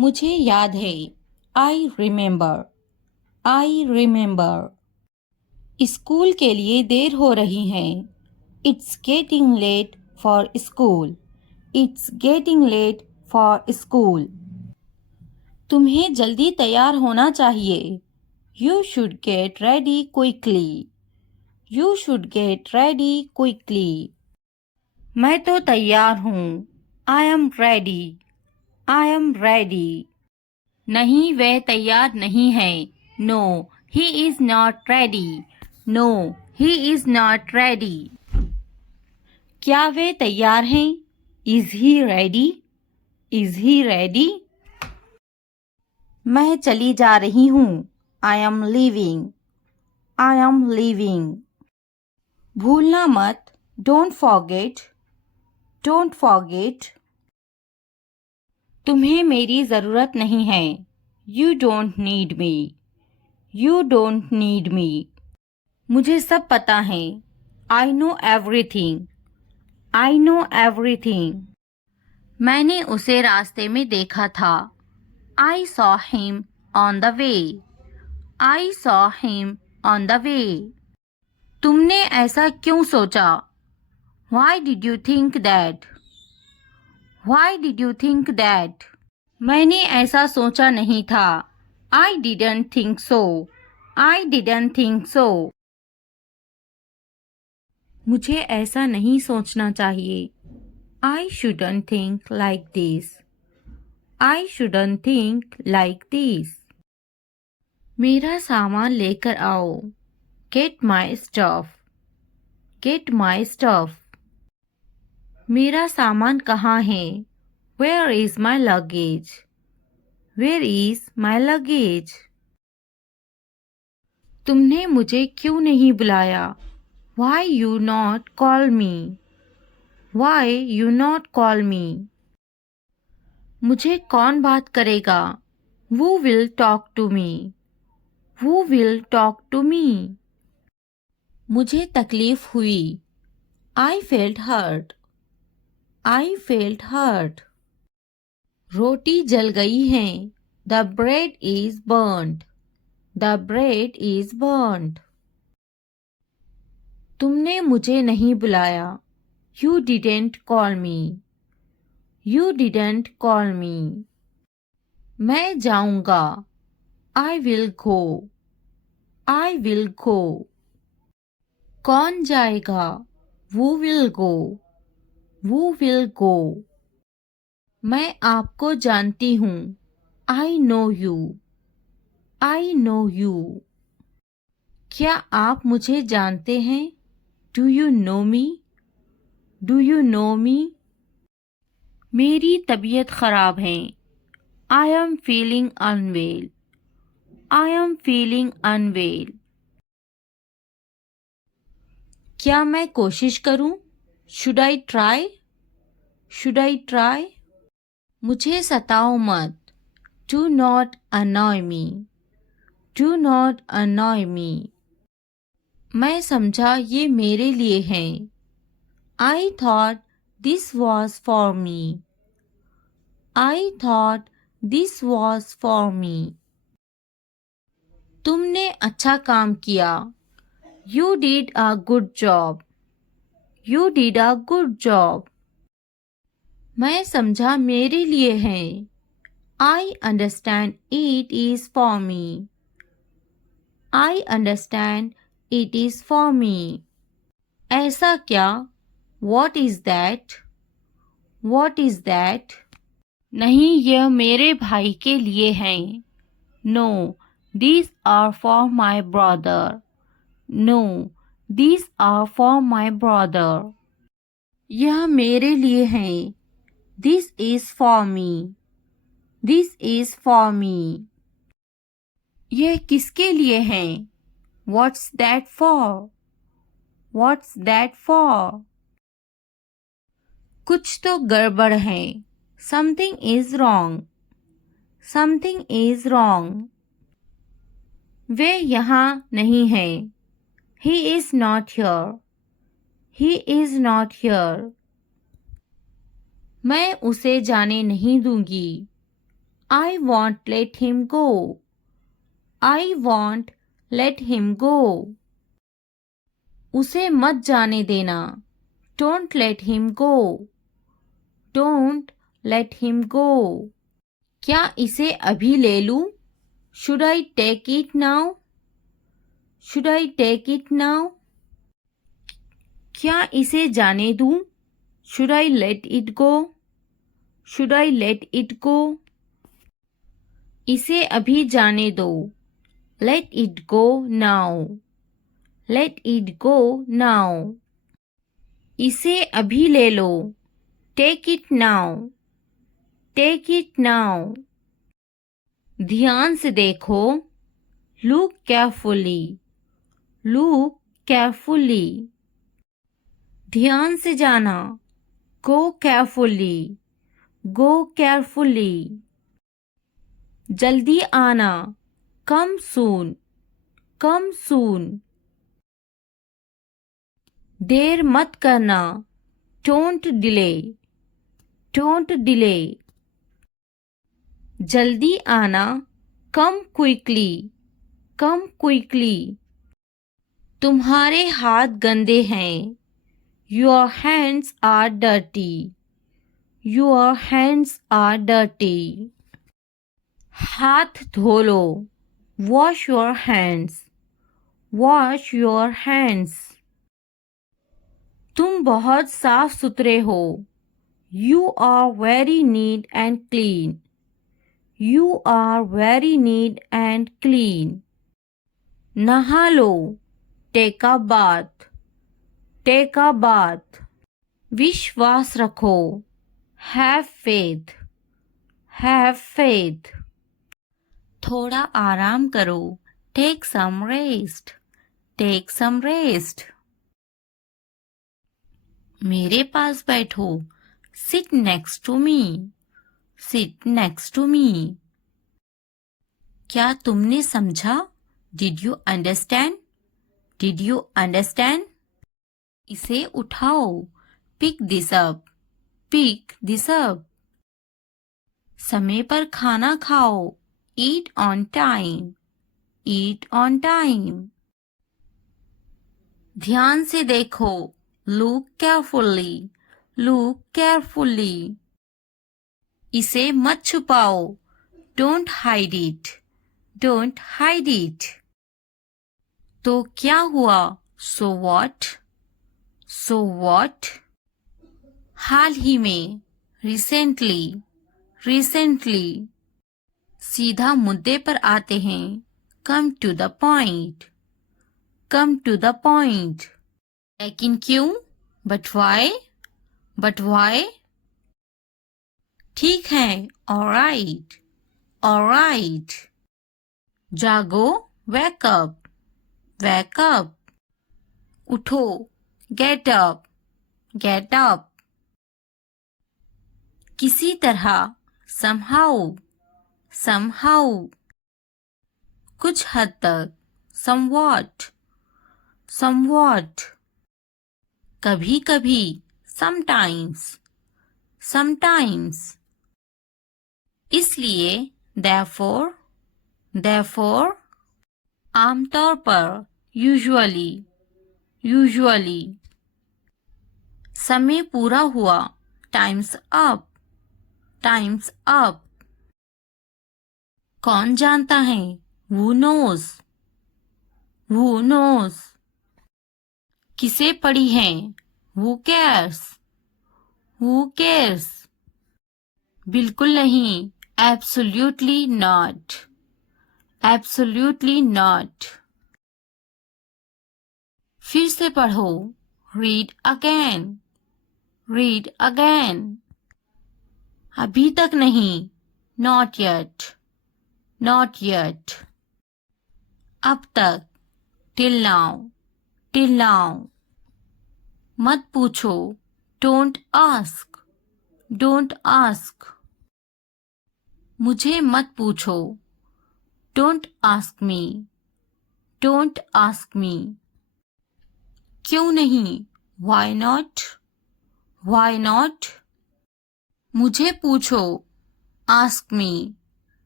मुझे याद है। I remember. I remember. School के लिए देर हो रही है। It's getting late for school. It's getting late for school. तुम्हें जल्दी तैयार होना चाहिए। You should get ready quickly. You should get ready quickly. मैं तो तैयार हूँ। I am ready. I am ready. नहीं, वह तैयार नहीं है। No, he is not ready. No, he is not ready. क्या वे तैयार हैं? Is he ready? Is he ready? मैं चली जा रही हूँ। I am leaving. I am leaving. भूलना मत। Don't forget. Don't forget. तुम्हें मेरी ज़रूरत नहीं है। You don't need me. You don't need me. मुझे सब पता है। I know everything. I know everything. मैंने उसे रास्ते में देखा था। I saw him on the way. I saw him on the way. तुमने ऐसा क्यों सोचा? Why did you think that? Why did you think that? मैंने ऐसा सोचा नहीं था। I didn't think so. I didn't think so. मुझे ऐसा नहीं सोचना चाहिए। I shouldn't think like this. I shouldn't think like this. मेरा सामान लेकर आओ। Get my stuff. Get my stuff. मेरा सामान कहाँ है? Where is my luggage? Where is my luggage? तुमने मुझे क्यों नहीं बुलाया? Why you not call me? Why you not call me? मुझे कौन बात करेगा? Who will talk to me? Who will talk to me? मुझे तकलीफ हुई। I felt hurt. I felt hurt. रोटी जल गई है। The bread is burnt. The bread is burnt. तुमने मुझे नहीं बुलाया। You didn't call me. You didn't call me. मैं जाऊंगा। I will go. I will go. कौन जाएगा? Who will go? Who will go? मैं आपको जानती हूँ। I know you. I know you. क्या आप मुझे जानते हैं? Do you know me? Do you know me? मेरी तबीयत खराब है। I am feeling unwell. I am feeling unwell. क्या मैं कोशिश करूं? Should I try? Should I try? मुझे सताओ मत। Do not annoy me. Do not annoy me. मैं समझा ये मेरे लिए है। I thought this was for me. I thought this was for me. तुमने अच्छा काम किया। You did a good job. You did a good job. मैं समझा मेरे लिए है। I understand it is for me. I understand it is for me. ऐसा क्या? What is that? What is that? नहीं, यह मेरे भाई के लिए हैं। No, these are for my brother. No, these are for my brother. यह मेरे लिए हैं। This is for me. This is for me. यह किसके लिए हैं? What's that for? What's that for? कुछ तो गड़बड़ है। Something is wrong. Something is wrong. वे यहाँ नहीं हैं। He is not here. He is not here. मैं उसे जाने नहीं दूंगी। I won't let him go. I won't let him go. उसे मत जाने देना. Don't let him go. Don't let him go. क्या इसे अभी ले लूं? Should I take it now? Should I take it now? क्या इसे जाने दूं? Should I let it go? Should I let it go? इसे अभी जाने दो. Let it go now. Let it go now. इसे अभी ले लो. Take it now. Take it now. ध्यान से देखो. Look carefully. Look carefully. ध्यान से जाना. Go carefully. Go carefully. जल्दी आना. Come soon. Come soon. देर मत करना. Don't delay. Don't delay. जल्दी आना. Come quickly. Come quickly. तुम्हारे हाथ गंदे हैं. Your hands are dirty. Your hands are dirty. हाथ धो लो. Wash your hands. Wash your hands. तुम बहुत साफ सुथरे हो. You are very neat and clean. You are very neat and clean. नहा लो. Take a bath. Take a bath. विश्वास रखो. Have faith. Have faith. थोड़ा आराम करो. Take some rest. Take some rest. मेरे पास बैठो. Sit next to me. Sit next to me. क्या तुमने समझा? Did you understand? Did you understand? इसे उठाओ. Pick this up. Pick this up. समय पर खाना खाओ. Eat on time. Eat on time. ध्यान से देखो. Look carefully. Look carefully. इसे मत छुपाओ. Don't hide it. Don't hide it. तो क्या हुआ? So what? So what? हाल ही में. Recently. Recently. सीधा मुद्दे पर आते हैं. Come to the point. Come to the point. लेकिन क्यों? But why? But why? ठीक है. All right. All right. जागो. Wake up. Wake up. उठो. Get up. Get up. किसी तरह. Somehow. Somehow. कुछ हद तक. Somewhat. Somewhat. कभी कभी. Sometimes. Sometimes. इसलिए. Therefore. Therefore. आमतौर पर. Usually. Usually. समय पूरा हुआ. Time's up. Time's up. कौन जानता है? Who knows? Who knows? किसे पड़ी है? Who cares? Who cares? बिल्कुल नहीं. Absolutely not. Absolutely not. फिर से पढ़ो. Read again. Read again. अभी तक नहीं. Not yet. Not yet. अब तक. Till now. Till now. मत पूछो. Don't ask. Don't ask. मुझे मत पूछो. Don't ask me. Don't ask me. क्यों नहीं? Why not? Why not? मुझे पूछो. Ask me.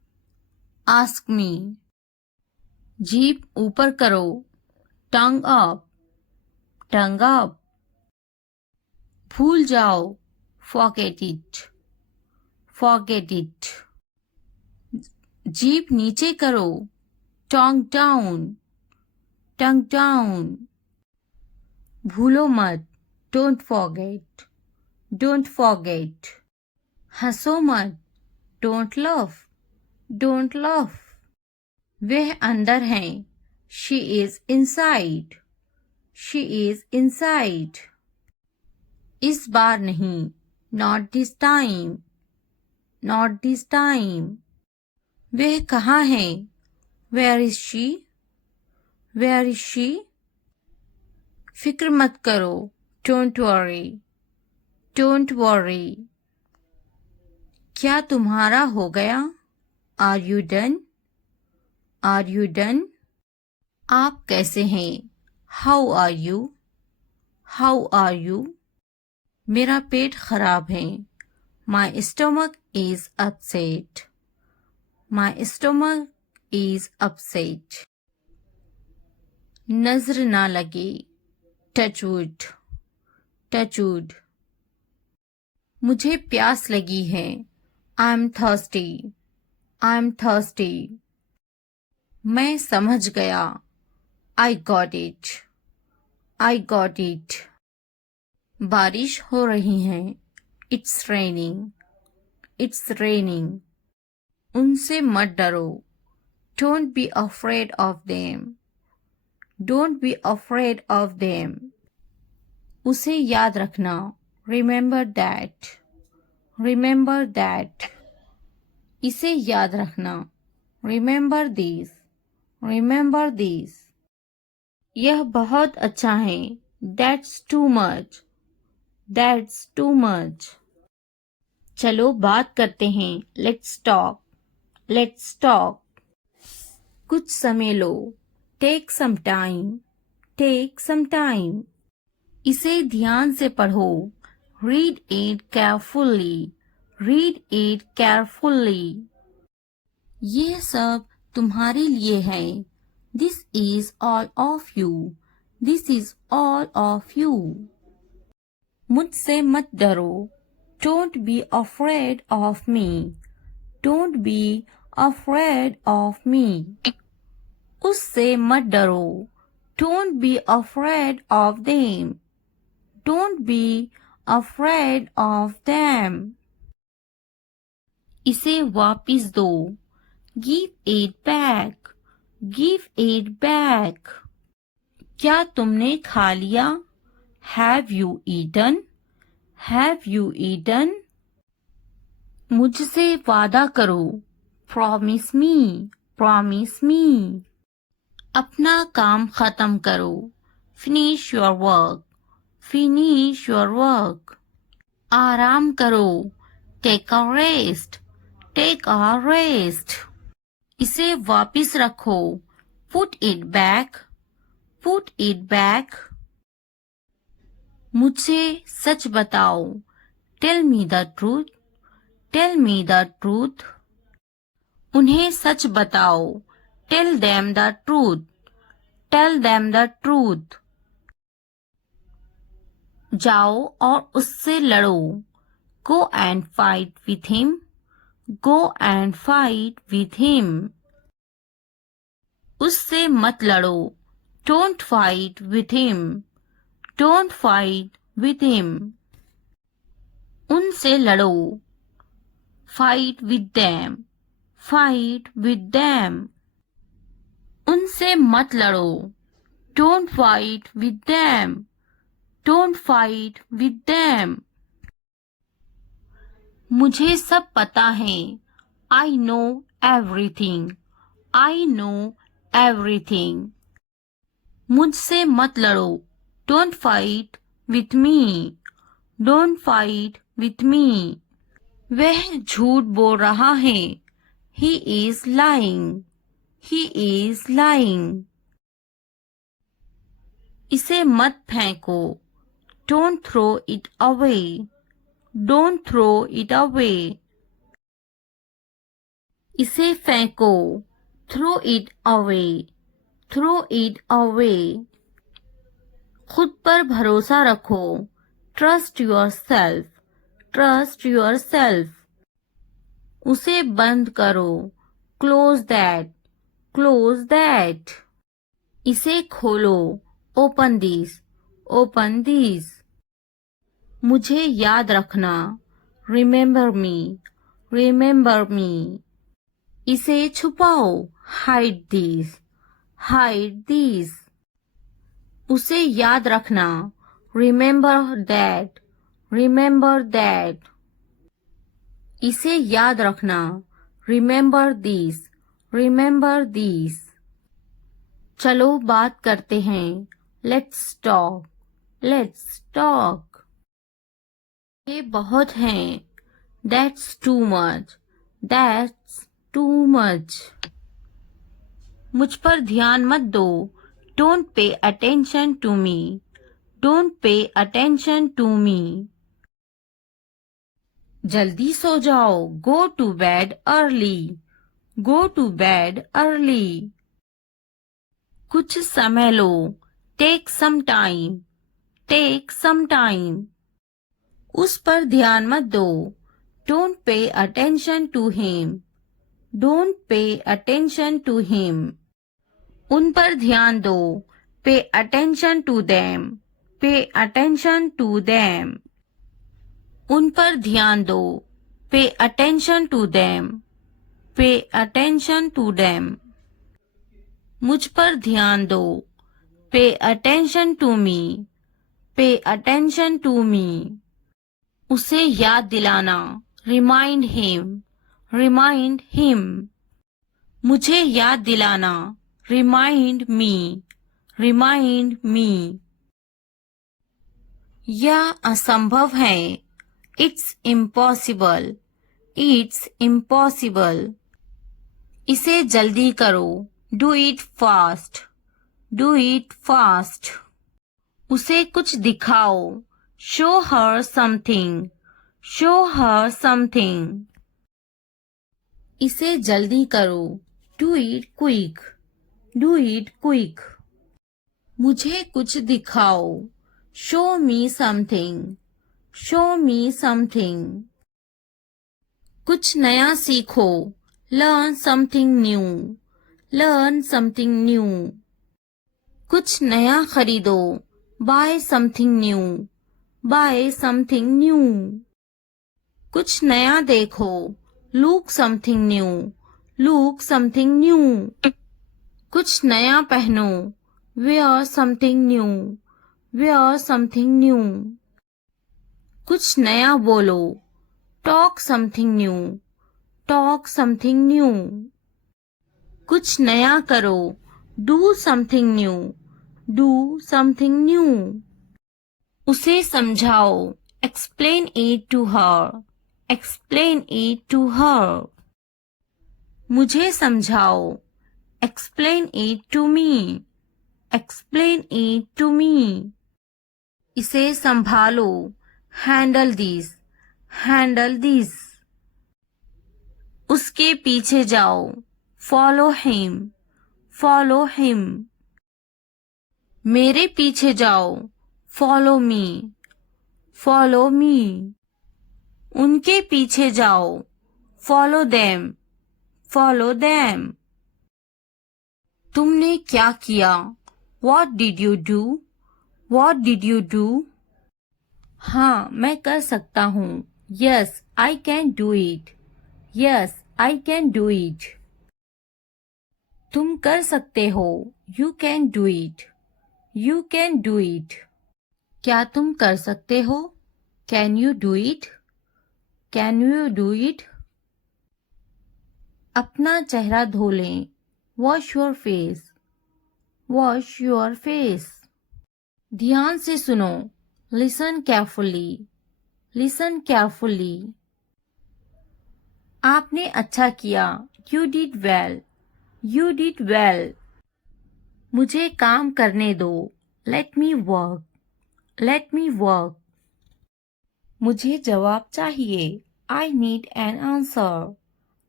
Ask me. जीभ ऊपर करो, टंग अप, टंग अप। भूल जाओ, फॉरगेट इट, फॉरगेट इट। जीभ नीचे करो, टंग डाउन, टंग डाउन। भूलो मत, डोंट फॉरगेट, डोंट फॉरगेट। हंसो मत, डोंट लफ, डोंट लफ। वह अंदर है, she is inside, she is inside. इस बार नहीं, not this time, not this time. वह कहाँ है, where is she, where is she. फिक्र मत करो, डोंट वरी, डोंट वरी। क्या तुम्हारा हो गया, are you done, are you done. आप कैसे हैं, how are you, how are you. मेरा पेट खराब है, my stomach is upset, my stomach is upset. नजर ना लगे, टच वुड, टच वुड। मुझे प्यास लगी है, I am thirsty, I am thirsty. मैं समझ गया, I got it, I got it. बारिश हो रही है, इट्स रेनिंग, इट्स रेनिंग। उनसे मत डरो, don't be afraid of them, don't be afraid of them. उसे याद रखना, रिमेंबर दैट, रिमेंबर दैट। इसे याद रखना, रिमेंबर दिस, रिमेंबर दिस। यह बहुत अच्छा है, that's too much, that's too much. चलो बात करते हैं, लेट्स टॉक, लेट्स टॉक। कुछ समय लो, take some time, take some time. इसे ध्यान से पढ़ो, read it carefully, read it carefully. ये सब तुम्हारे लिए है, this is all of you, this is all of you. मुझसे मत डरो, don't be afraid of me, don't be afraid of me. उससे मत डरो, don't be afraid of them, don't be afraid of them. इसे वापिस दो, give it back, give it back. क्या तुमने खा लिया, have you eaten, have you eaten. मुझसे वादा करो, प्रॉमिस मी, प्रॉमिस मी। अपना काम खत्म करो, finish your work, finish your work. आराम करो, take a rest, take a rest. इसे वापिस रखो, put it back, put it back. मुझसे सच बताओ, tell me the truth, tell me the truth. उन्हें सच बताओ, tell them the truth, tell them the truth. जाओ और उससे लड़ो, go and fight with him, go and fight with him. उससे मत लड़ो, don't fight with him, don't fight with him. उनसे लड़ो, fight with them, fight with them. उनसे मत लड़ो, don't fight with them, don't fight with them. मुझे सब पता है, I know everything, I know everything. मुझसे मत लड़ो, don't fight with me, don't fight with me. वह झूठ बोल रहा है, he is lying, he is lying. इसे मत फेंको, don't throw it away, don't throw it away. इसे फेंको, throw it away, throw it away. खुद पर भरोसा रखो, trust your self, trust your self. उसे बंद करो, क्लोज दैट, क्लोज दैट। इसे खोलो, ओपन दिस, ओपन दिस। मुझे याद रखना, रिमेम्बर मी, रिमेम्बर मी। इसे छुपाओ, हाइड दिस, हाइड दिस। उसे याद रखना, रिमेम्बर दैट, रिमेम्बर दैट। इसे याद रखना, रिमेम्बर दिस, रिमेम्बर दिस। चलो बात करते हैं, लेट्स टॉक, लेट्स टॉक। ये बहुत हैं, that's too much, that's too much. मुझ पर ध्यान मत दो, don't pay attention to me, don't pay attention to me. जल्दी सो जाओ, go to bed early, go to bed early. कुछ समय लो, take some time, take some time. उस पर ध्यान मत दो, don't pay attention to him, don't pay attention to him. उन पर ध्यान दो, pay attention to them, pay attention to them. उन पर ध्यान दो, pay attention to them, pay attention to them. मुझ पर ध्यान दो, pay attention to me, pay attention to me. उसे याद दिलाना, रिमाइंड हिम, रिमाइंड हिम। मुझे याद दिलाना, रिमाइंड मी, रिमाइंड मी। यह असंभव है, इट्स इम्पॉसिबल, इट्स इम्पॉसिबल। इसे जल्दी करो, do it fast, do it fast. उसे कुछ दिखाओ, show her something, show her something. इसे जल्दी करो, do it quick, do it quick. मुझे कुछ दिखाओ, show me something, show me something. कुछ नया सीखो, learn something new, learn something new. कुछ नया खरीदो, bye something new, bye something new. कुछ नया देखो, look something new, look something new. कुछ नया पहनो, where something new, where something new. कुछ नया बोलो, talk something new, talk something new. कुछ नया करो, do something new, do something new. उसे समझाओ, explain it to her, explain it to her. मुझे समझाओ, explain it to me, explain it to me. इसे संभालो, हैंडल दिस, हैंडल दिस। उसके पीछे जाओ, फॉलो हिम, फॉलो हिम। मेरे पीछे जाओ, फॉलो मी, फॉलो मी। उनके पीछे जाओ, फॉलो देम, फॉलो देम। तुमने क्या किया, what did you do, what did you do. हाँ, मैं कर सकता हूँ, yes I can do it, yes I can do it. तुम कर सकते हो, you can do it, you can do it. क्या तुम कर सकते हो, can you do it, can you do it. अपना चेहरा धो लें, wash your face, wash your face. ध्यान से सुनो, लिसन केयरफुली, लिसन केयरफुली। आपने अच्छा किया, you did well, you did well. मुझे काम करने दो, let me work, let me work. मुझे जवाब चाहिए, I need an answer,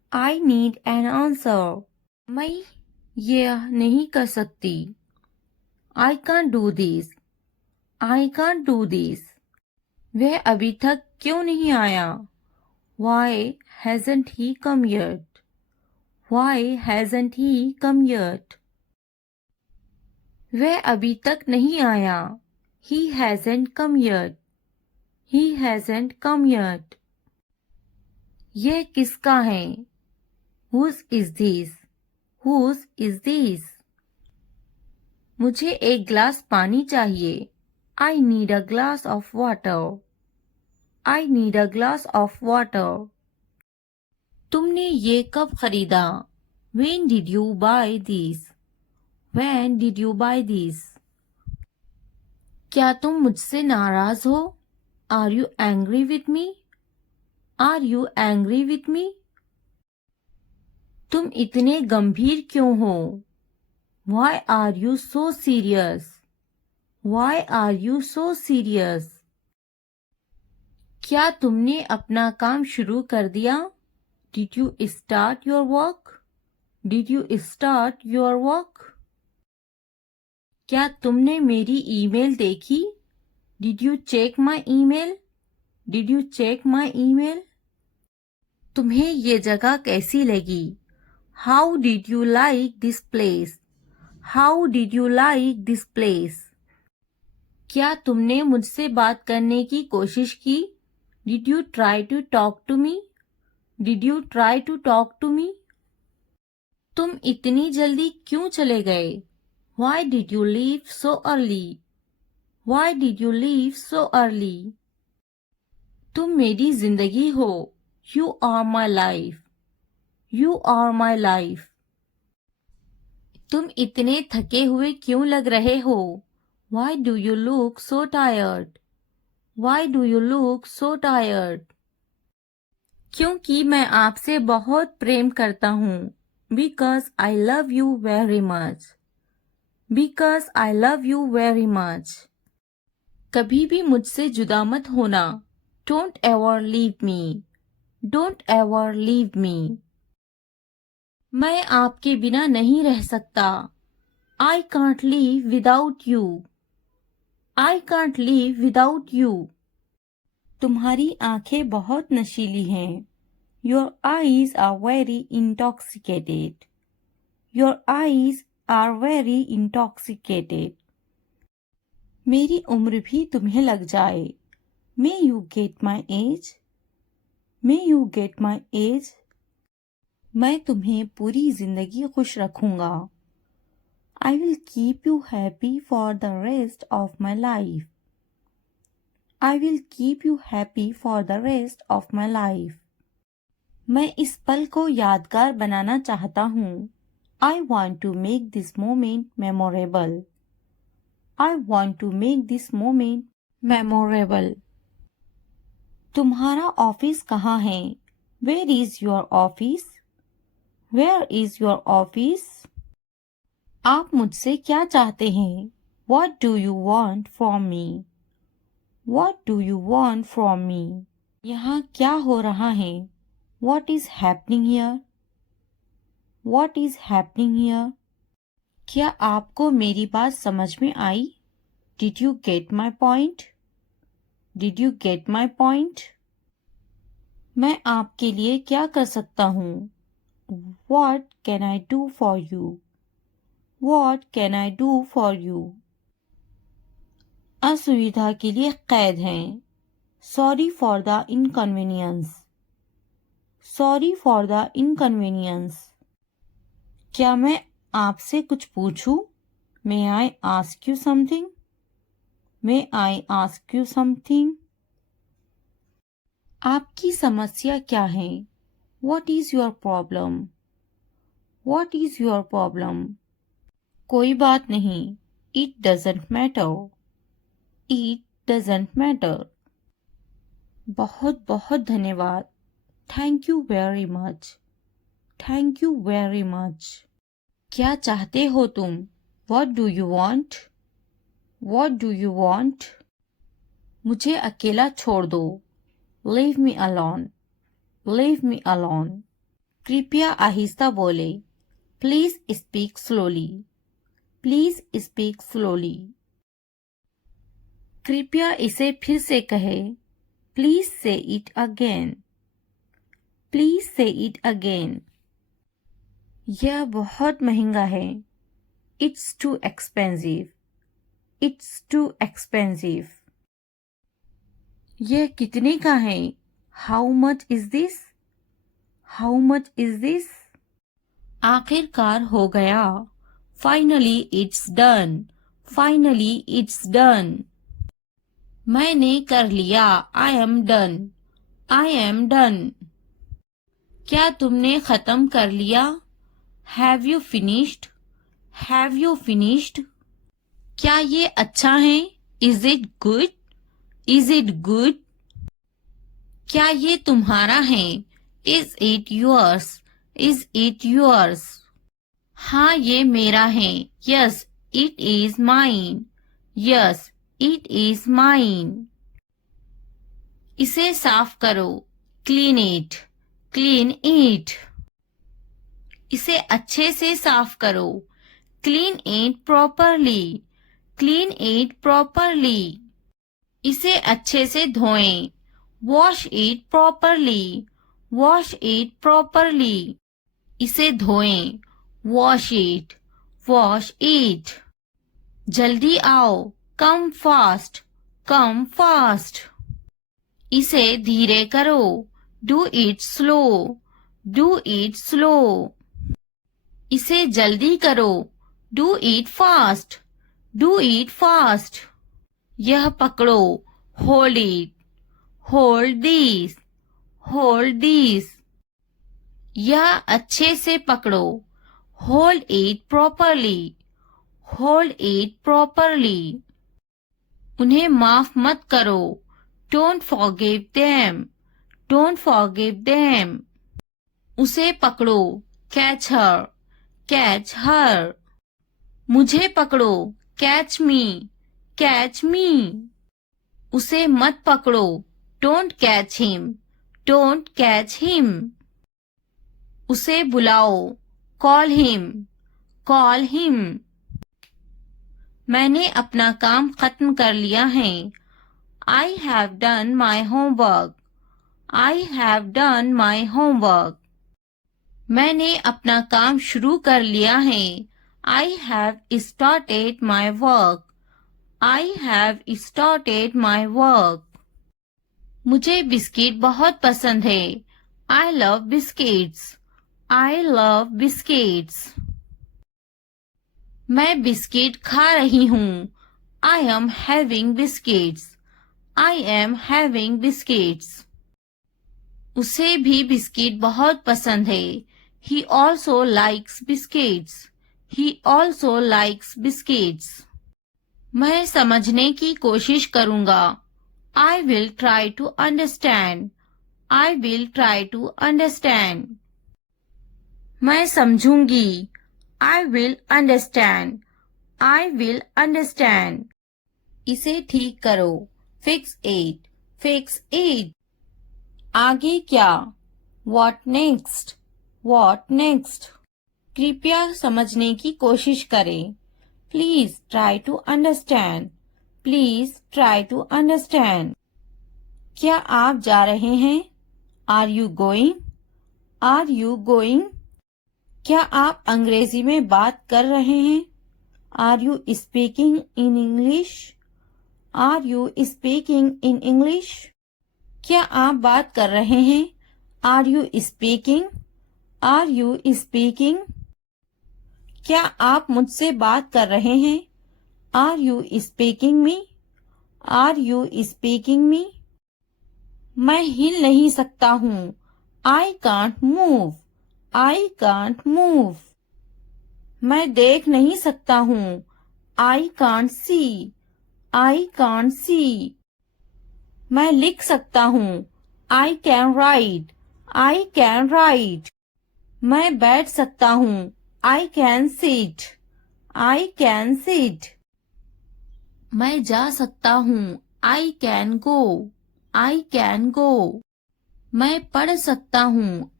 I need an answer. मैं यह नहीं कर सकती. I can't do this. I can't do this. वह अभी तक क्यों नहीं आया? Why hasn't he come yet? Why hasn't he come yet? वह अभी तक नहीं आया. He hasn't come yet. He hasn't come yet. यह किसका है? Whose is this? Whose is this? मुझे एक ग्लास पानी चाहिए. I need a glass of water. I need a glass of water. तुमने ये कब खरीदा? When did you buy this? When did you buy this? क्या तुम मुझसे नाराज हो? Are you angry with me? Are you angry with me? तुम इतने गंभीर क्यों हो? Why are you so serious? Why are you so serious? क्या तुमने अपना काम शुरू कर दिया? Did you start your work? Did you start your work? क्या तुमने मेरी ईमेल देखी? Did you check my email? Did you check my email? तुम्हें ये जगह कैसी लगी? How did you like this place? How did you like this place? क्या तुमने मुझसे बात करने की कोशिश की? Did you try to talk to me? Did you try to talk to me? तुम इतनी जल्दी क्यों चले गए? Why did you leave so early? Why did you leave so early? तुम मेरी जिंदगी हो. You are my life. You are my life. तुम इतने थके हुए क्यों लग रहे हो? Why do you look so tired? Why do you look so tired? क्योंकि मैं आपसे बहुत प्रेम करता हूँ. Because I love you very much. Because I love you very much. कभी भी मुझसे जुदा मत होना. Don't ever leave me. Don't ever leave me. मैं आपके बिना नहीं रह सकता. I can't live without you. I can't live without you. तुम्हारी आंखें बहुत नशीली हैं. Your eyes are very intoxicated. Your eyes are very intoxicated. मेरी उम्र भी तुम्हें लग जाए. May you get my age? May you get my age? मैं तुम्हें पूरी जिंदगी खुश रखूंगा. I will keep you happy for the rest of my life. I will keep you happy for the rest of my life. मैं इस पल को यादगार बनाना चाहता हूँ. I want to make this moment memorable. I want to make this moment memorable. तुम्हारा office कहाँ है? Where is your office? Where is your office? आप मुझसे क्या चाहते हैं? What do you want from me? What do you want from me? यहाँ क्या हो रहा है? What is happening here? What is happening here? क्या आपको मेरी बात समझ में आई? Did you get my point? Did you get my point? मैं आपके लिए क्या कर सकता हूँ? What can I do for you? What can I do for you? असुविधा के लिए कैद हैं. Sorry for the inconvenience. Sorry for the inconvenience. क्या मैं आपसे कुछ पूछूं? May I ask you something? May I ask you something? आपकी समस्या क्या है? What is your problem? What is your problem? कोई बात नहीं. It doesn't matter. It doesn't matter. बहुत बहुत धन्यवाद. Thank you very much. Thank you very much. क्या चाहते हो तुम? What do you want? What do you want? मुझे अकेला छोड़ दो. Leave me alone. Leave me alone. कृपया आहिस्ता बोले। Please speak slowly. Please speak slowly. कृपया इसे फिर से कहे। प्लीज से इट अगेन। प्लीज से इट अगेन। यह बहुत महंगा है। It's too expensive. It's too expensive. यह कितने का है? How much is this? How much is this? आखिरकार हो गया। Finally it's done. Finally it's done. मैंने कर लिया। I am done. I am done. क्या तुमने खत्म कर लिया? Have you finished? Have you finished? क्या ये अच्छा है? Is it good? Is it good? क्या ये तुम्हारा है? Is it yours? Is it yours? हाँ ये मेरा है। Yes it is mine. Yes it is mine. इसे साफ करो। Clean it. Clean it. इसे अच्छे से साफ करो। Clean it properly. Clean it properly. इसे अच्छे से धोएं। Wash it properly. Wash it properly. इसे धोएं। Wash it. Wash it. जल्दी आओ। Come fast. Come fast. इसे धीरे करो। Do it slow. Do it slow. इसे जल्दी करो। Do it fast. Do it fast. यह पकड़ो। Hold it. Hold this. Hold this. यह अच्छे से पकड़ो। Hold it properly. Hold it properly. उन्हें माफ मत करो। Don't forgive them. Don't forgive them. उसे पकड़ो। Catch her. Catch her. मुझे पकड़ो। कैच मी। कैच मी। उसे मत पकड़ो। Don't catch him. Don't catch him. उसे बुलाओ। Call him. Call him. मैंने अपना काम खत्म कर लिया है। I have done my homework. I have done my homework. मैंने अपना काम शुरू कर लिया है। I have started my work. I have started my work. मुझे बिस्किट बहुत पसंद है। I love biscuits. I love biscuits. मैं बिस्किट खा रही हूँ। I am having biscuits. I am having biscuits. उसे भी बिस्किट बहुत पसंद है। He also likes biscuits. He also likes biscuits. मैं समझने की कोशिश करूंगा। I will try to understand. I will try to understand. मैं समझूंगी। I will understand. I will understand. इसे ठीक करो। Fix it. Fix it. आगे क्या? What next? What next? कृपया समझने की कोशिश करें। Please try to understand. Please try to understand. क्या आप जा रहे हैं? Are you going? Are you going? क्या आप अंग्रेजी में बात कर रहे हैं? Are you speaking in English? Are you speaking in English? क्या आप बात कर रहे हैं? Are you speaking? Are you speaking? क्या आप मुझसे बात कर रहे हैं? Are you speaking me? Are you speaking me? मैं हिल नहीं सकता हूँ। I can't move. I can't move. मैं देख नहीं सकता हूँ। I can't see. I can't see. मैं लिख सकता हूँ। I can write. I can write. मैं बैठ सकता हूँ। I can sit. I can sit. मैं जा सकता हूँ। I can go. I can go. मैं पढ़ सकता हूँ।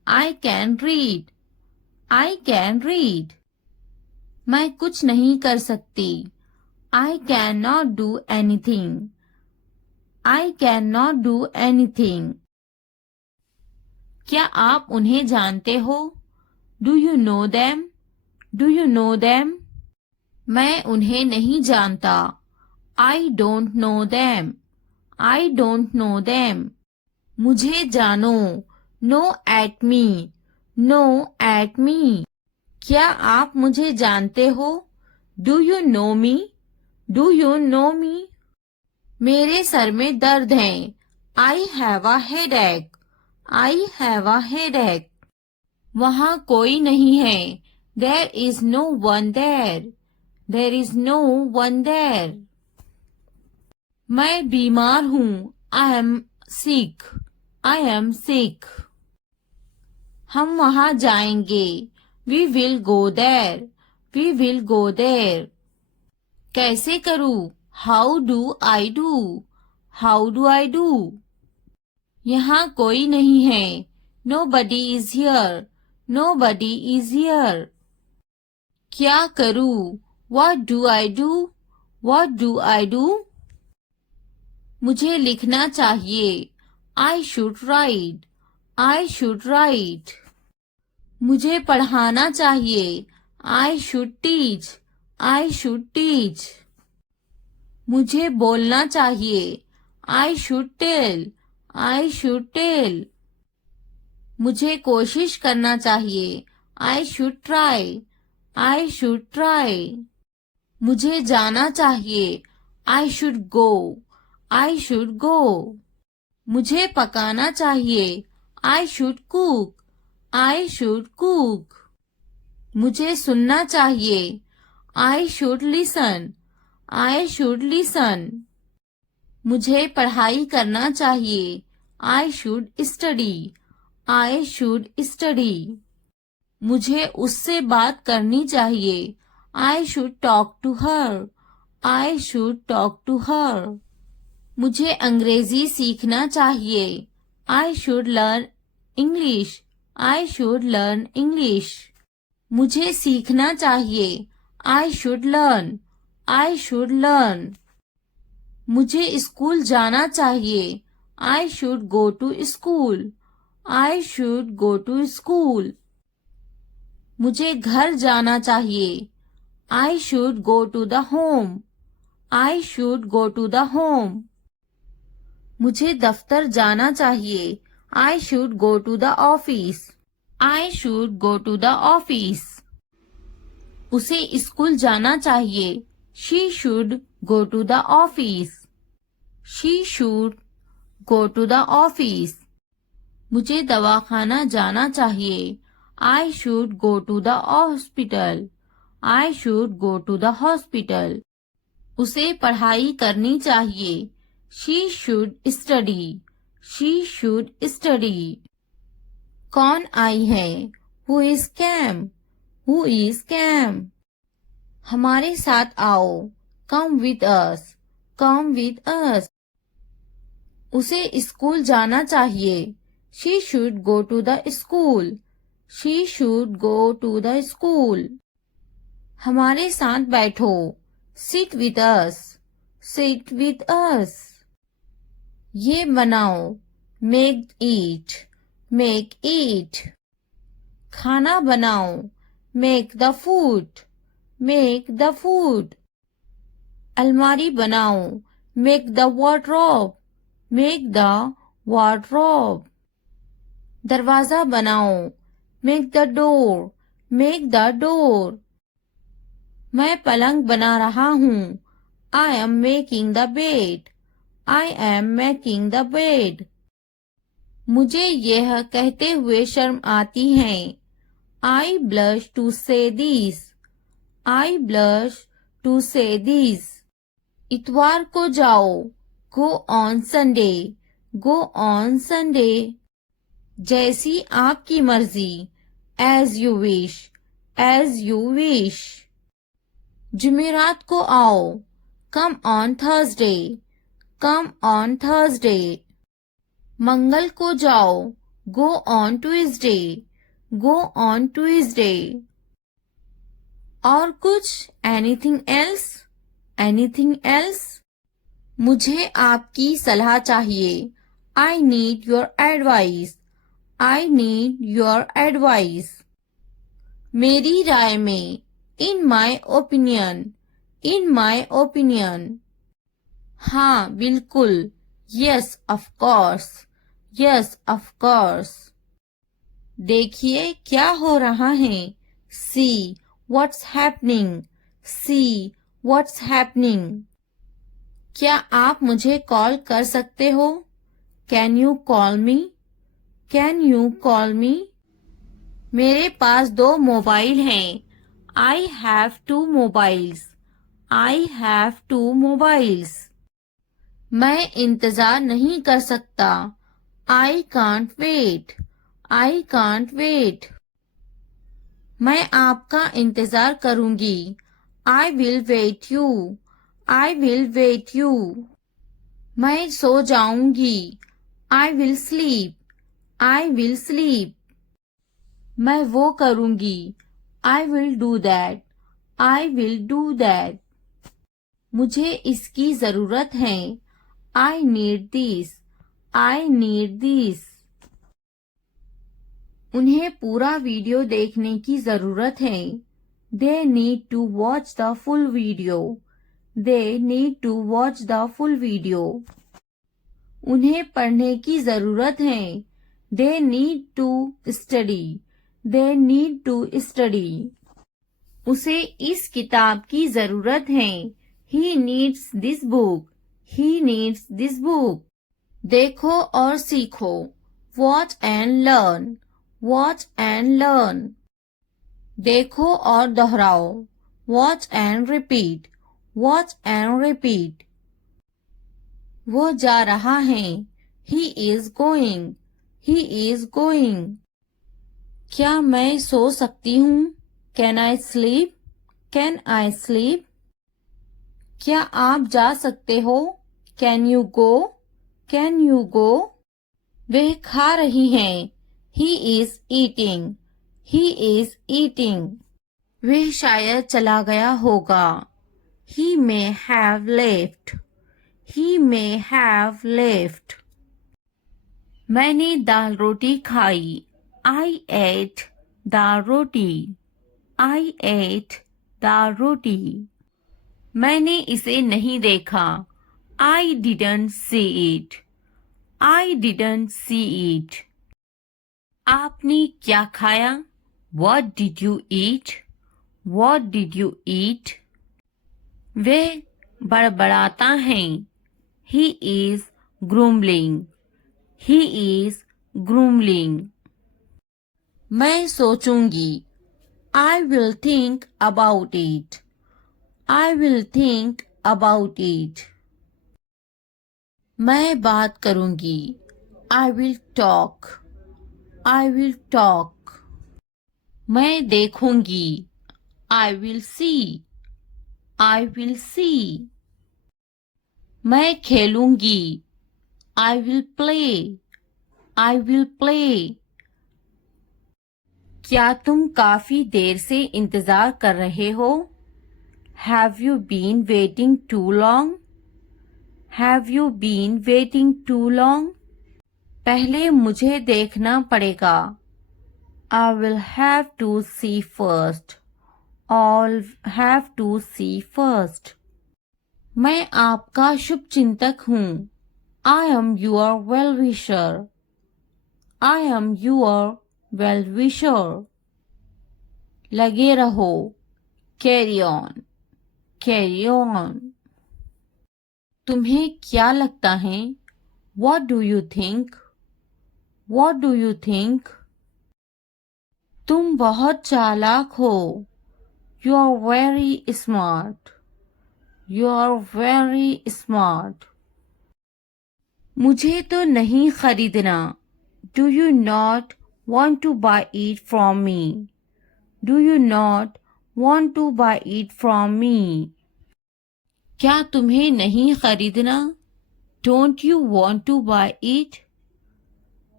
I can read. I can read. मैं कुछ नहीं कर सकती. I cannot do anything. I cannot do anything. क्या आप उन्हें जानते हो? Do you know them? Do you know them? मैं उन्हें नहीं जानता. I don't know them. I don't know them. मुझे जानो. No at me. No at me. क्या आप मुझे जानते हो? Do you know me? Do you know me? मेरे सर में दर्द है. I have a headache. I have a headache. वहाँ कोई नहीं है. There is no one there. There is no one there. मैं बीमार हूँ. I am sick. I am sick. हम वहाँ जाएंगे. We will go there. We will go there. कैसे करूँ? How do I do? How do I do? यहाँ कोई नहीं है. Nobody is here. Nobody is here. क्या करूँ? What do I do? What do I do? मुझे लिखना चाहिए. I should write. I should write. मुझे पढ़ाना चाहिए. I should teach. I should teach. मुझे बोलना चाहिए. I should tell. I should tell. मुझे कोशिश करना चाहिए. I should try. I should try. मुझे जाना चाहिए. I should go. I should go. मुझे पकाना चाहिए. I should cook. I should cook. मुझे सुनना चाहिए. I should listen. I should listen. मुझे पढ़ाई करना चाहिए. I should study. I should study. मुझे उससे बात करनी चाहिए. I should talk to her. I should talk to her. मुझे अंग्रेजी सीखना चाहिए. I should learn English. I should learn English. मुझे सीखना चाहिए. I should learn. I should learn. मुझे स्कूल जाना चाहिए. I should go to school. I should go to school. मुझे घर जाना चाहिए. I should go to the home. I should go to the home. मुझे दफ्तर जाना चाहिए. I should go to the office. I should go to the office. उसे school जाना चाहिए. She should go to the office. She should go to the office. मुझे दवाखाना जाना चाहिए. I should go to the hospital. I should go to the hospital. उसे पढ़ाई करनी चाहिए. She should study. She should study. कौन आई है? Who is came? Who is came? हमारे साथ आओ. Come with us. Come with us. उसे स्कूल जाना चाहिए. She should go to the school. She should go to the school. हमारे साथ बैठो. Sit with us. Sit with us. ये बनाओ. Make it. Make it. खाना बनाओ. Make the food. Make the food. अलमारी बनाओ. Make the wardrobe. Make the wardrobe. दरवाजा बनाओ. Make the door. Make the door. मैं पलंग बना रहा हूँ. I am making the bed. I am making the bed. मुझे यह कहते हुए शर्म आती है. I blush to say this. I blush to say this. इतवार को जाओ. Go on Sunday. Go on Sunday. जैसी आपकी मर्जी. As you wish. As you wish. जुमेरात को आओ. Come on Thursday. Come on Thursday. मंगल को जाओ. Go on Tuesday. Go on Tuesday. और कुछ? Anything else? Anything else? मुझे आपकी सलाह चाहिए. I need your advice. I need your advice. मेरी राय में. In my opinion. In my opinion. हाँ बिल्कुल. Yes of course. Yes of course. देखिए क्या हो रहा है. See what's happening. See what's happening. क्या आप मुझे कॉल कर सकते हो? Can you call me? Can you call me? मेरे पास 2 मोबाइल हैं. I have 2 mobiles. I have 2 mobiles. मैं इंतजार नहीं कर सकता. I can't wait. I can't wait. मैं आपका इंतजार करूंगी. I will wait you. I will wait you. मैं सो जाऊंगी. I will sleep. I will sleep. मैं वो करूंगी. I will do that. I will do that. मुझे इसकी जरूरत है. I need this. I need this. उन्हें पूरा वीडियो देखने की जरूरत है. They need to watch the full video. They need to watch the full video. उन्हें पढ़ने की जरूरत है. They need to study. They need to study. उसे इस किताब की जरूरत है. He needs this book. He needs this book. देखो और सीखो. Watch and learn. Watch and learn. देखो और दोहराओ. Watch and repeat. Watch and repeat. वो जा रहा है. He is going. He is going. क्या मैं सो सकती हूँ? Can I sleep? Can I sleep? क्या आप जा सकते हो? Can you go? Can you go? वे खा रही हैं. He is eating. He is eating. वह शायद चला गया होगा. He may have left. He may have left. मैंने दाल रोटी खाई. I ate dal roti. I ate dal roti. मैंने इसे नहीं देखा. I didn't see it. I didn't see it. आपने क्या खाया? What did you eat? What did you eat? वह बड़बड़ाता है. He is grumbling. He is grumbling. मैं सोचूंगी. I will think about it. I will think about it. मैं बात करूंगी. I will talk. I will talk. मैं देखूंगी. I will see. I will see. मैं खेलूंगी. I will play. I will play. क्या तुम काफी देर से इंतजार कर रहे हो? Have you been waiting too long? Have you been waiting too long? पहले मुझे देखना पड़ेगा. I will have to see first. I'll have to see first. मैं आपका शुभचिंतक हूँ. I am your well-wisher. I am your well-wisher. लगे रहो. Carry on. Carry on. तुम्हें क्या लगता है? What do you think? What do you think? तुम बहुत चालाक हो. You are very smart. You are very smart. मुझे तो नहीं खरीदना. Do you not want to buy it from me? Do you not want to buy it from me? क्या तुम्हें नहीं खरीदना? Don't you want to buy it?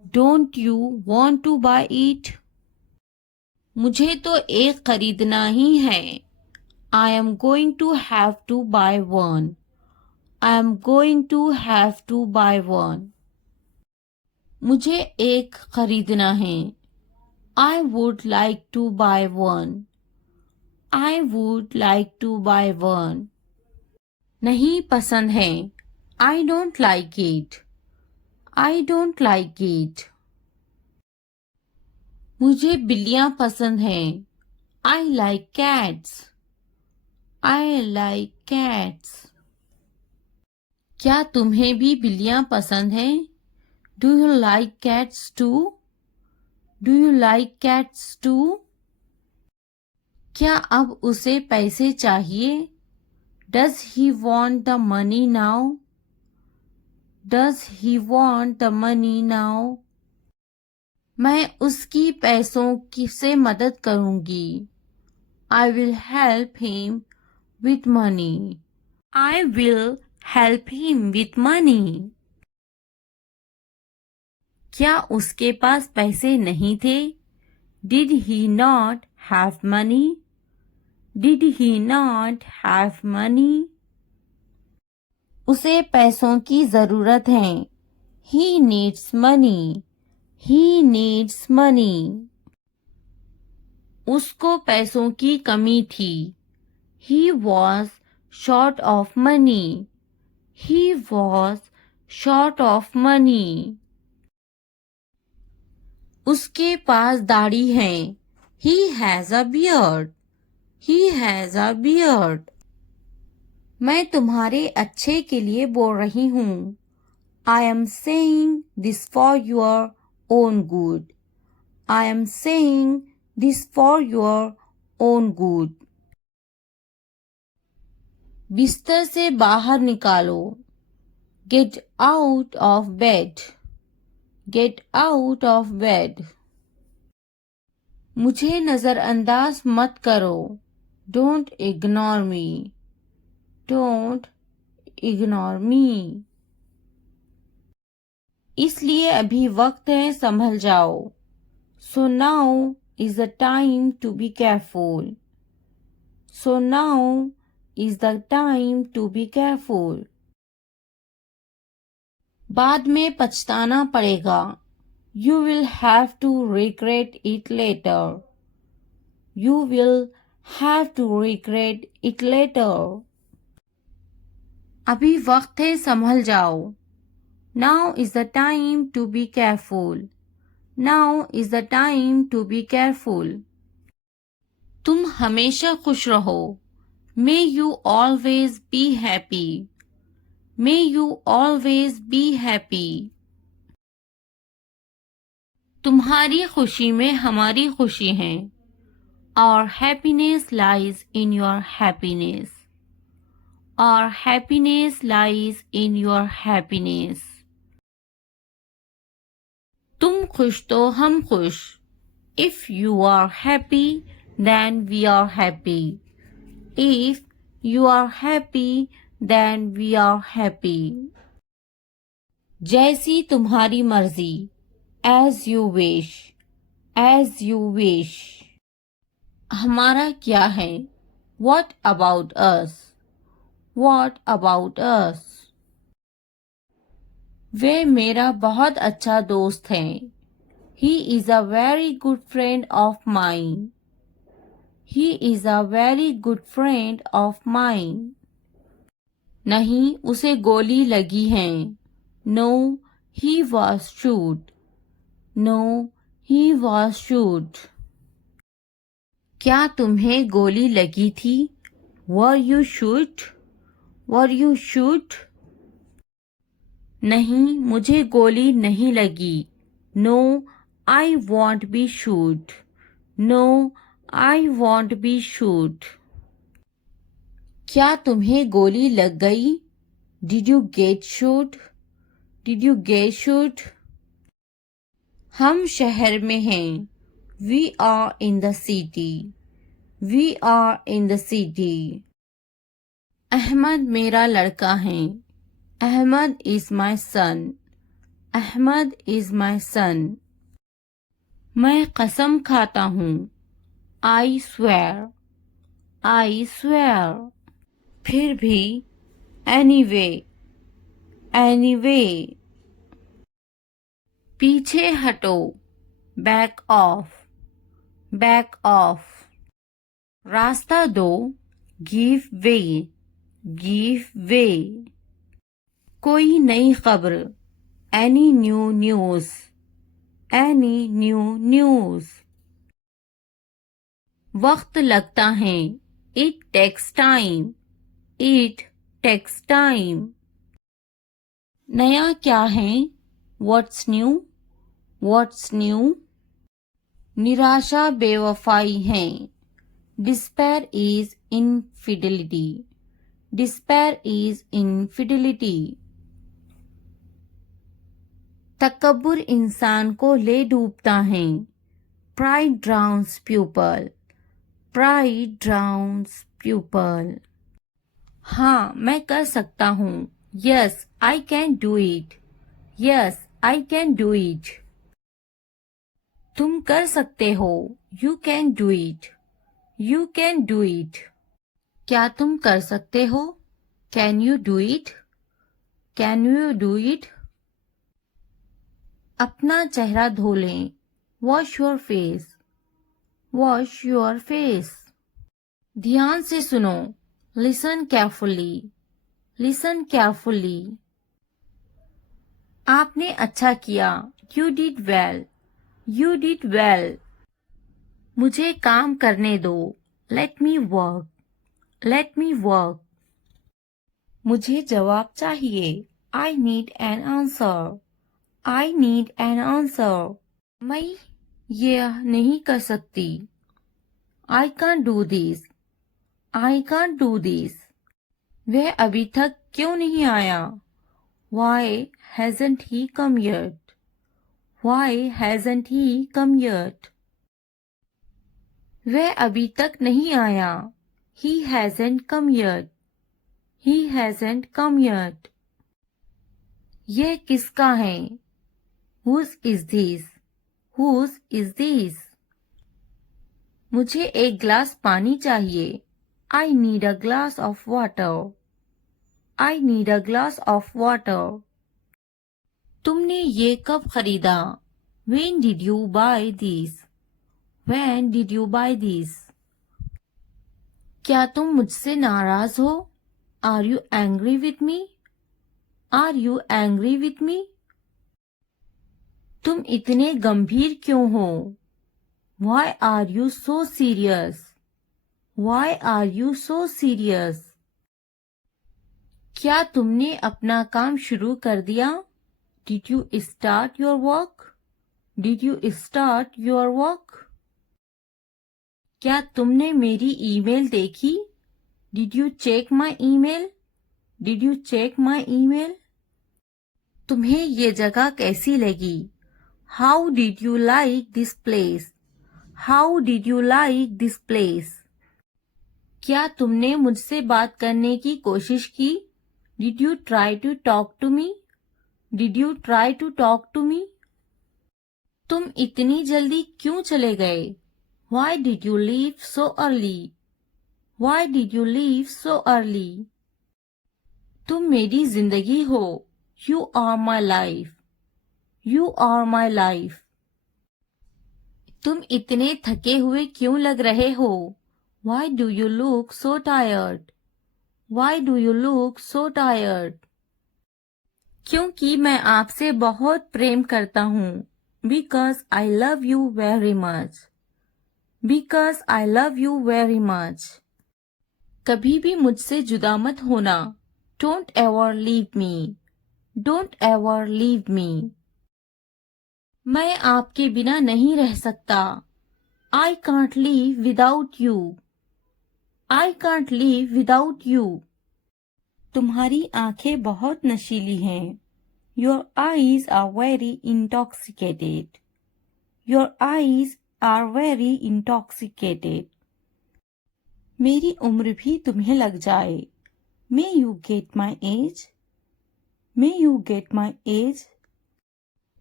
Don't you want to bye it? मुझे तो एक खरीदना ही है। I am going to have to by one. I am going to have to by one. मुझे एक खरीदना है। I would like to by one. I would like to by one. नहीं पसंद है। I don't like it. I don't like it. मुझे बिल्लियां पसंद हैं। I like cats. I like cats. क्या तुम्हें भी बिल्लियां पसंद हैं? Do you like cats to? Do you like cats to? क्या अब उसे पैसे चाहिए? Does he want the money now? Does he want the money now? मैं उसकी पैसों की से मदद करूंगी। I will help him with money. I will help him with money. क्या उसके पास पैसे नहीं थे? Did he not have money? Did he not have money? उसे पैसों की जरूरत है। He needs money. He needs money. उसको पैसों की कमी थी। He was short of money. He was short of money. उसके पास दाढ़ी है। He has a beard. He has a beard. मैं तुम्हारे अच्छे के लिए बोल रही हूँ। I am saying this for your own good. I am saying this for your own good. बिस्तर से बाहर निकालो। Get out of bed. Get out of bed. मुझे नजरअंदाज मत करो। Don't ignore me. Don't ignore me. इसलिए अभी वक्त है संभल जाओ। So now is the time to be careful. So now is the time to be careful. बाद में पछताना पड़ेगा। You will have to regret it later. You will have to regret it later. अभी वक्त है संभल जाओ। Now is the time to be careful. Now is the time to be careful. तुम हमेशा खुश रहो। May you always be happy. May you always be happy. तुम्हारी खुशी में हमारी खुशी है। Our happiness lies in your happiness. Our happiness lies in your happiness. तुम खुश तो हम खुश। If you are happy, then we are happy. If you are happy, then we are happy. जैसी तुम्हारी मर्जी। As you wish. As you wish. हमारा क्या है? What about us? What about us? वे मेरा बहुत अच्छा दोस्त है। He is a very good friend of mine. He is a very good friend of mine. नहीं, उसे गोली लगी है। No, he was shot. No, he was shot. क्या तुम्हें गोली लगी थी? Were you shot? Were you shot? नहीं, मुझे गोली नहीं लगी। No, I won't be shot. No, I won't be shot. क्या तुम्हें गोली लग गई? Did you get shot? Did you get shot? हम शहर में हैं। We are in the city. We are in the city. Ahmad मेरा लड़का है। Ahmad is my son. Ahmad is my सन। मैं कसम खाता हूँ। I swear, I swear. फिर भी, एनीवे, एनीवे। पीछे हटो, बैक ऑफ, बैक ऑफ। रास्ता दो, गिव वे, गिव वे। कोई नई खबर, any new news, any new news. वक्त लगता है, it takes time, it takes time. नया क्या है, व्हाट्स न्यू, व्हाट्स न्यू। निराशा बेवफाई है, despair is infidelity, despair is infidelity. तकब्बुर इंसान को ले डूबता है, प्राइड ड्राउन्स पीपल, प्राइड ड्राउन्स पीपल। हाँ, मैं कर सकता हूँ, yes I can do it, yes I can do it. तुम कर सकते हो, you can do it, you can do it. क्या तुम कर सकते हो, can you do it, can you do it. अपना चेहरा धो लें, wash your face, wash your face. ध्यान से सुनो, लिसन केयरफुली, लिसन केयरफुली। आपने अच्छा किया, you did well, you did well. मुझे काम करने दो, let me work, let me work. मुझे जवाब चाहिए, I need an answer, I need an answer. मैं यह नहीं कर सकती, I can't do this, I can't do this. वह अभी तक क्यों नहीं आया, वाई हैजंट ही कम येट, वाई हैजंट ही कम येट। वह अभी तक नहीं आया, he hasn't come yet, he hasn't come yet। यह किसका है, whose is this, whose is this। मुझे एक ग्लास पानी चाहिए, I need a glass of water, I need a glass of water। तुमने ये कब खरीदा, when did you buy this, when did you buy this। क्या तुम मुझसे नाराज हो, are you angry with me, are you angry with me. तुम इतने गंभीर क्यों हो, Y are you so serious, Y are you so serious. क्या तुमने अपना काम शुरू कर दिया, did you start your work, did you start your work. क्या तुमने मेरी ईमेल देखी, did you check my email, did you check my email. तुम्हें ये जगह कैसी लगी, how did you like this place, how did you like this place. क्या तुमने मुझसे बात करने की कोशिश की, did you try to talk to me, did you try to talk to me. तुम इतनी जल्दी क्यों चले गए, Why did you leave so early, Why did you leave so early। तुम मेरी जिंदगी हो, You are my life, You are my life। तुम इतने थके हुए क्यों लग रहे हो, Why do you look so tired, Why do you look so tired। क्योंकि मैं आपसे बहुत प्रेम करता हूँ, Because I love you very much, Because I love you very much। कभी भी मुझसे जुदा मत होना, Don't ever leave me, Don't ever leave me। मैं आपके बिना नहीं रह सकता, I can't live without you, I can't live without you। तुम्हारी आंखें बहुत नशीली हैं, Your eyes are very intoxicated, Your eyes are very intoxicated। मेरी उम्र भी तुम्हें लग जाए, May you get my age, May you get my age।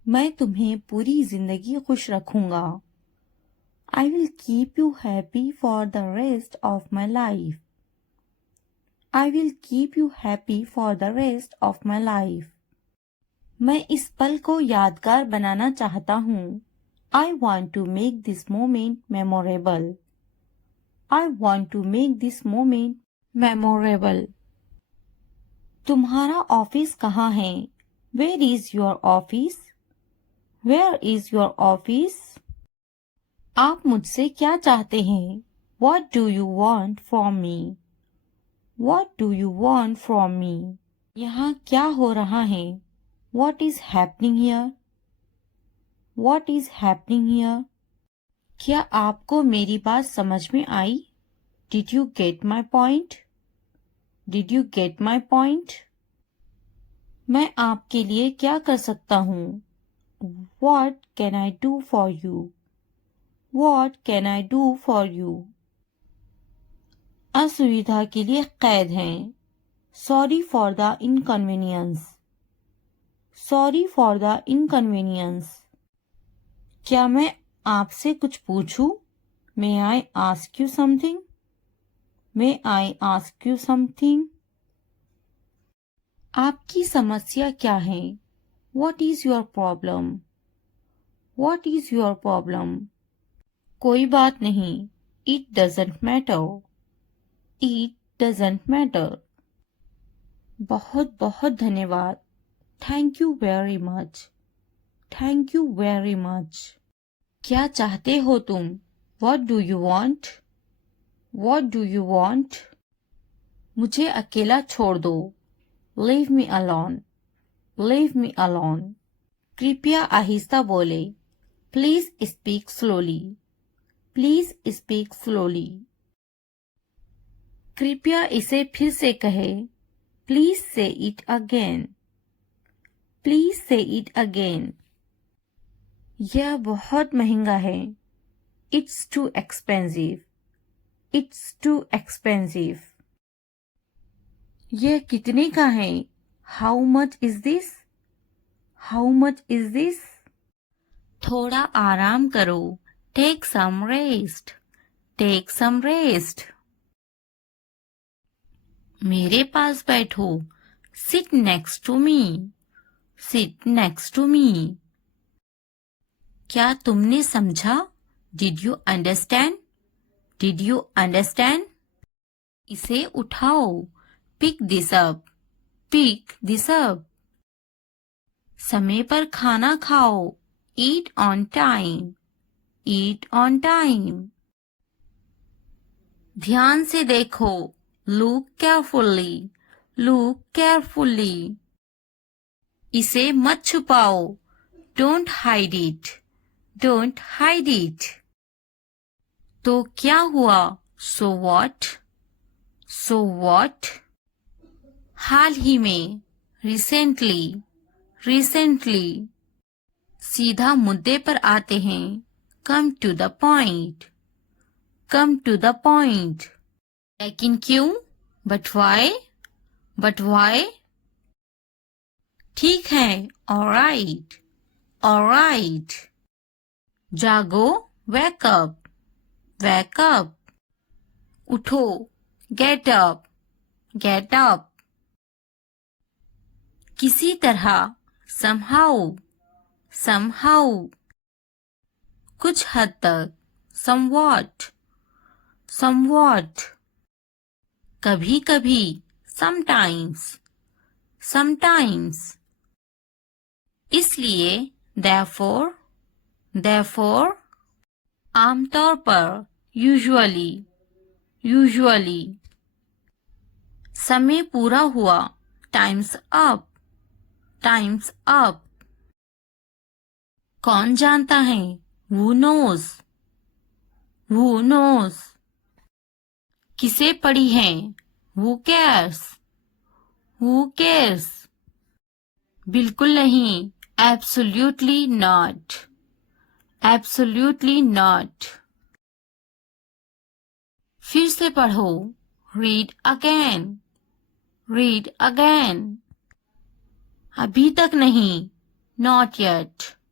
मैं तुम्हें पूरी जिंदगी खुश रखूंगा। I will keep you happy for the rest of my life. I will keep you happy for the rest of my life. मैं इस पल को यादगार बनाना चाहता हूँ। I want to make this moment memorable. I want to make this moment memorable. तुम्हारा office कहाँ है? Where is your office? Where is your office? आप मुझसे क्या चाहते हैं? What do you want from me? What do you want from me? यहाँ क्या हो रहा है? What is happening here? What is happening here? क्या आपको मेरी बात समझ में आई? Did you get my point? Did you get my point? मैं आपके लिए क्या कर सकता हूँ? What can I do for you? What can I do for you? असुविधा के लिए कैद हैं। Sorry for the inconvenience. Sorry for the inconvenience. क्या मैं आपसे कुछ पूछूं? May I ask you something? May I ask you something? आपकी समस्या क्या है? What is your problem? What is your problem? कोई बात नहीं। It doesn't matter. It doesn't matter. बहुत बहुत धन्यवाद। Thank you very much. Thank you very much. क्या चाहते हो तुम? What do you want? What do you want? मुझे अकेला छोड़ दो। Leave me alone. Leave me alone. कृपया आहिस्ता बोले। Please speak slowly. Please speak slowly. कृपया इसे फिर से कहे। Please say it again. Please say it again. यह बहुत महंगा है। It's too expensive. It's too expensive. यह कितने का है? How much is this? How much is this? थोड़ा आराम करो। Take some rest. Take some rest. मेरे पास बैठो। Sit next to me. Sit next to me. क्या तुमने समझा? Did you understand? Did you understand? इसे उठाओ। Pick this up. Pick this up. समय पर खाना खाओ। Eat on time. Eat on time. ध्यान से देखो। Look carefully. Look carefully. इसे मत छुपाओ। Don't hide it. Don't hide it. तो क्या हुआ? So what? So what? हाल ही में। Recently. Recently. सीधा मुद्दे पर आते हैं। Come to the point. Come to the point. लेकिन क्यों? But why? But why? ठीक है। All right. All right. जागो। Wake up. Wake up. उठो। Get up. Get up. किसी तरह। Somehow. Somehow. कुछ हद तक। Somewhat. Somewhat. कभी कभी। Sometimes. Sometimes. इसलिए। Therefore. Therefore. आमतौर पर। Usually. Usually. समय पूरा हुआ। Time's up. Time's up. कौन जानता है? Who knows? Who knows? किसे पड़ी है? Who cares? Who cares? बिल्कुल नहीं। Absolutely not. Absolutely not. फिर से पढ़ो। Read again. Read again. अभी तक नहीं। Not yet.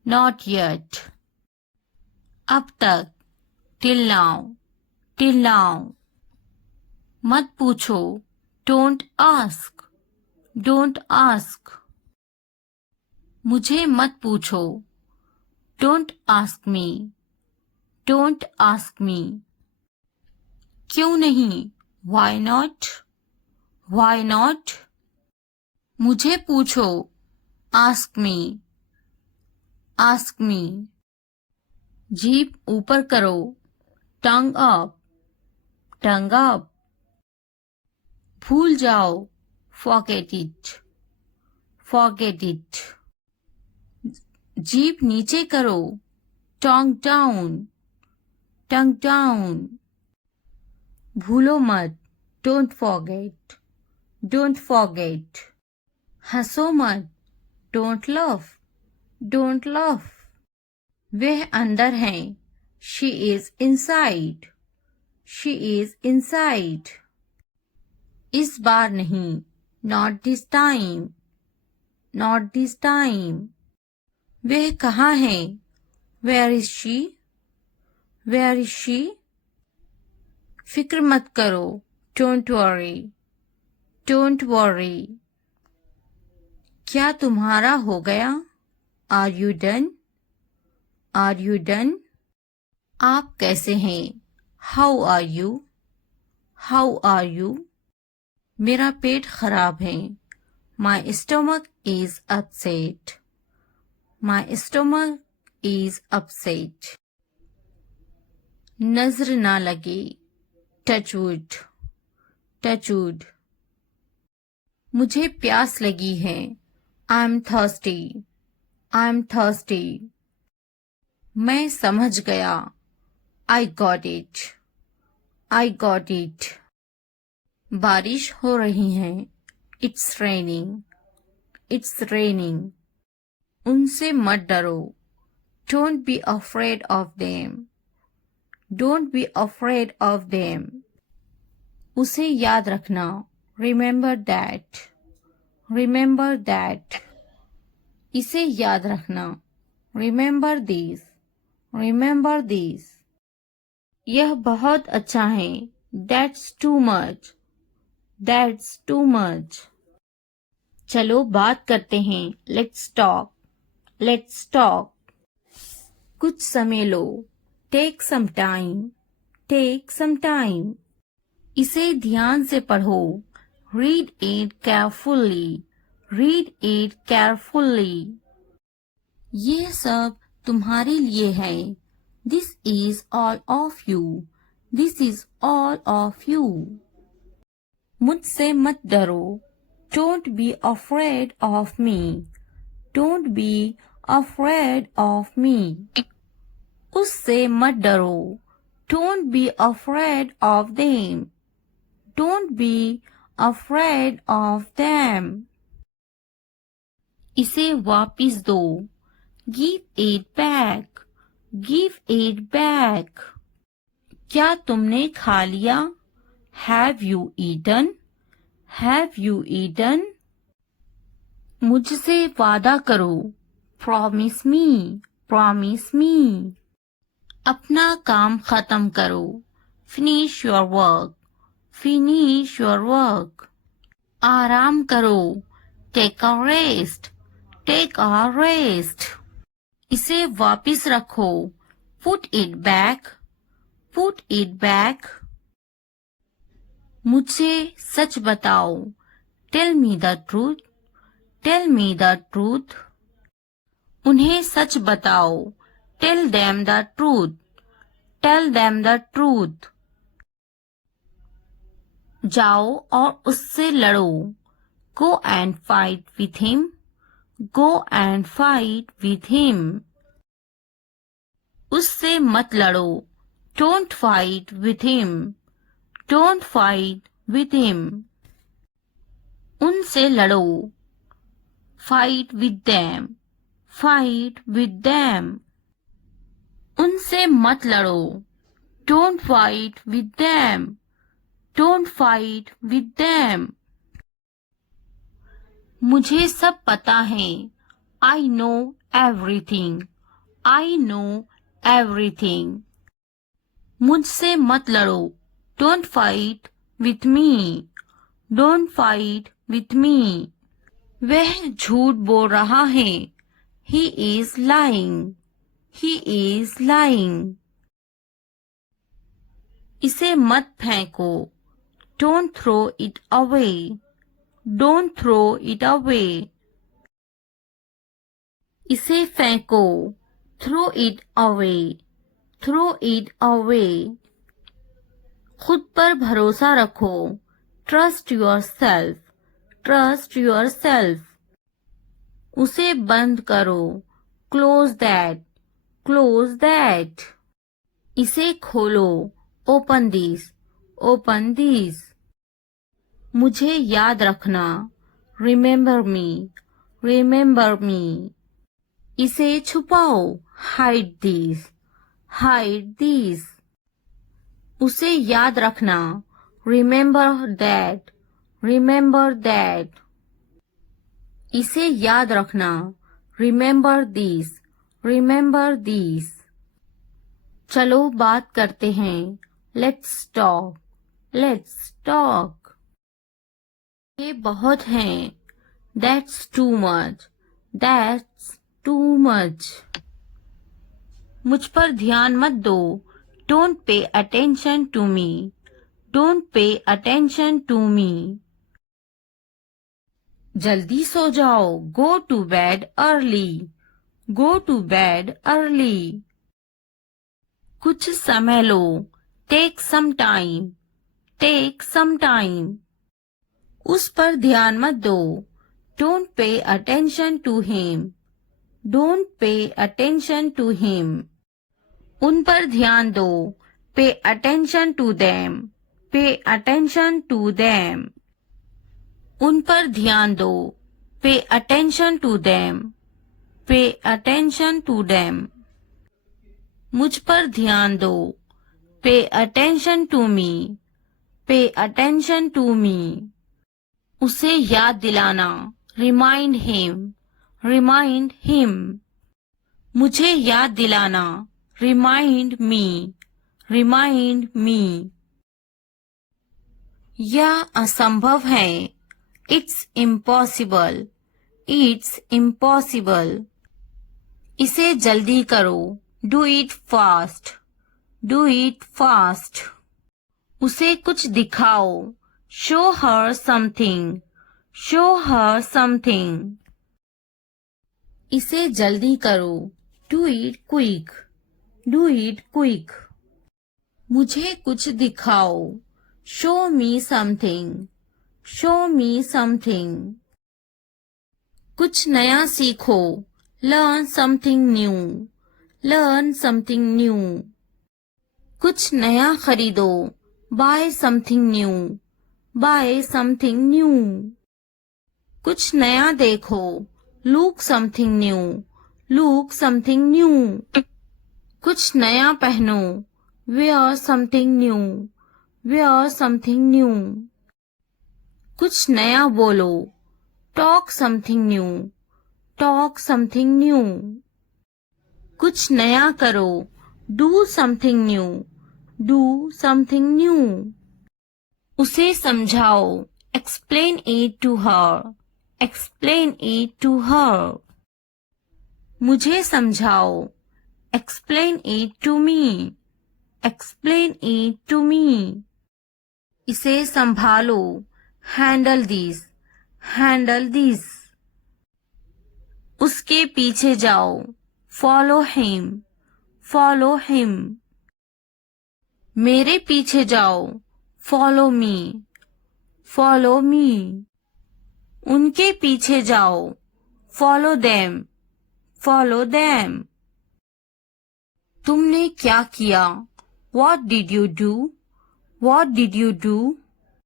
not yet. अब तक, till now, till now. मत पूछो, don't ask, don't ask. मुझे मत पूछो, don't ask me, don't ask me. क्यों नहीं, why not, why not. मुझे पूछो, ask me, ask me. जीभ ऊपर करो, tongue up, tongue up. भूल जाओ, forget it, forget it. जीभ नीचे करो, tongue down, tongue down. भूलो मत, don't forget, don't forget. हंसो मत, don't laugh, don't laugh. वह अंदर है, she is inside, she is inside. इस बार नहीं, not this time, not this time. वह कहाँ है, where is she, where is she. फिक्र मत करो, don't worry, don't worry. क्या तुम्हारा हो गया, are you done, are you done. आप कैसे हैं, how are you, how are you. मेरा पेट खराब है, my stomach is upset, my stomach is upset. नजर ना लगे, touch wood, touch wood. मुझे प्यास लगी है, I'm thirsty, I'm thirsty. मैं समझ गया, I got it, I got it. बारिश हो रही है, it's raining, it's raining. उनसे मत डरो, don't be afraid of them, don't be afraid of them. उसे याद रखना, remember that, remember that. इसे याद रखना, remember this, remember this. यह बहुत अच्छा है, that's too much, that's too much. चलो बात करते हैं, let's talk, let's talk. कुछ समय लो, take some time, take some time. इसे ध्यान से पढ़ो, read it carefully, read it carefully. ये सब तुम्हारे लिए है, this is all of you, this is all of you. मुझसे मत डरो, don't be afraid of me, don't be afraid of me. उससे मत डरो, don't be afraid of them, don't be afraid of them. इसे वापिस दो, give it back, give it back. क्या तुमने खा लिया, have you eaten, have you eaten. मुझसे वादा करो, promise me, promise me. अपना काम खत्म करो, finish your work, finish your work. आराम करो, take a rest, take a rest. इसे वापिस रखो, put it back, put it back. मुझसे सच बताओ, tell me the truth, tell me the truth. उन्हें सच बताओ, tell them the truth, tell them the truth. जाओ और उससे लड़ो, go and fight with him, go and fight with him. उससे मत लड़ो, don't fight with him, don't fight with him. उनसे लड़ो, fight with them, fight with them. उनसे मत लड़ो, don't fight with them, don't fight with them. मुझे सब पता है, I know everything, I know everything. मुझसे मत लड़ो. Don't fight with me. Don't fight with me. वह झूठ बोल रहा है. He is lying. He is lying. इसे मत फेंको. Don't throw it away. Don't throw it away. इसे फेंको. Throw it away. Throw it away. खुद पर भरोसा रखो. Trust yourself. Trust yourself. उसे बंद करो. Close that. Close that. इसे खोलो. Open this. Open this. मुझे याद रखना. Remember me. Remember me. इसे छुपाओ. Hide this. Hide this. उसे याद रखना. Remember that. Remember that. इसे याद रखना. Remember this. Remember this. चलो बात करते हैं. Let's talk. Let's talk. ये बहुत हैं. That's too much. That's too much. मुझ पर ध्यान मत दो. Don't pay attention to me. Don't pay attention to me. जल्दी सो जाओ. Go to bed early. Go to bed early. कुछ समय लो. Take some time. Take some time. उस पर ध्यान मत दो. Don't pay attention to him. Don't pay attention to him. उन पर ध्यान दो. Pay attention to them. Pay attention to them. उन पर ध्यान दो. Pay attention to them. Pay attention to them. मुझ पर ध्यान दो. Pay attention to me. Pay attention to me. उसे याद दिलाना. Remind him. Remind him. मुझे याद दिलाना. Remind me. Remind me. यह असंभव है. It's impossible. It's impossible. इसे जल्दी करो. Do it fast. Do it fast. उसे कुछ दिखाओ. Show her something. Show her something. इसे जल्दी करो. Do it quick. Do it quick. मुझे कुछ दिखाओ. Show me something. Show me something. कुछ नया सीखो. Learn something new. Learn something new. कुछ नया खरीदो. Buy something new. Buy something new. कुछ नया देखो. Look something new. Look something new. कुछ नया पहनो. Wear something new. Wear something new. कुछ नया बोलो. Talk something new. Talk something new. कुछ नया करो. Do something new. Do something new. उसे समझाओ. Explain it to her. Explain it to her. मुझे समझाओ. Explain it to me. Explain it to me. इसे संभालो. Handle this. Handle this. उसके पीछे जाओ. Follow him. Follow him. मेरे पीछे जाओ. Follow me. Follow me. उनके पीछे जाओ. Follow them. Follow them. तुमने क्या किया? What did you do? What did you do?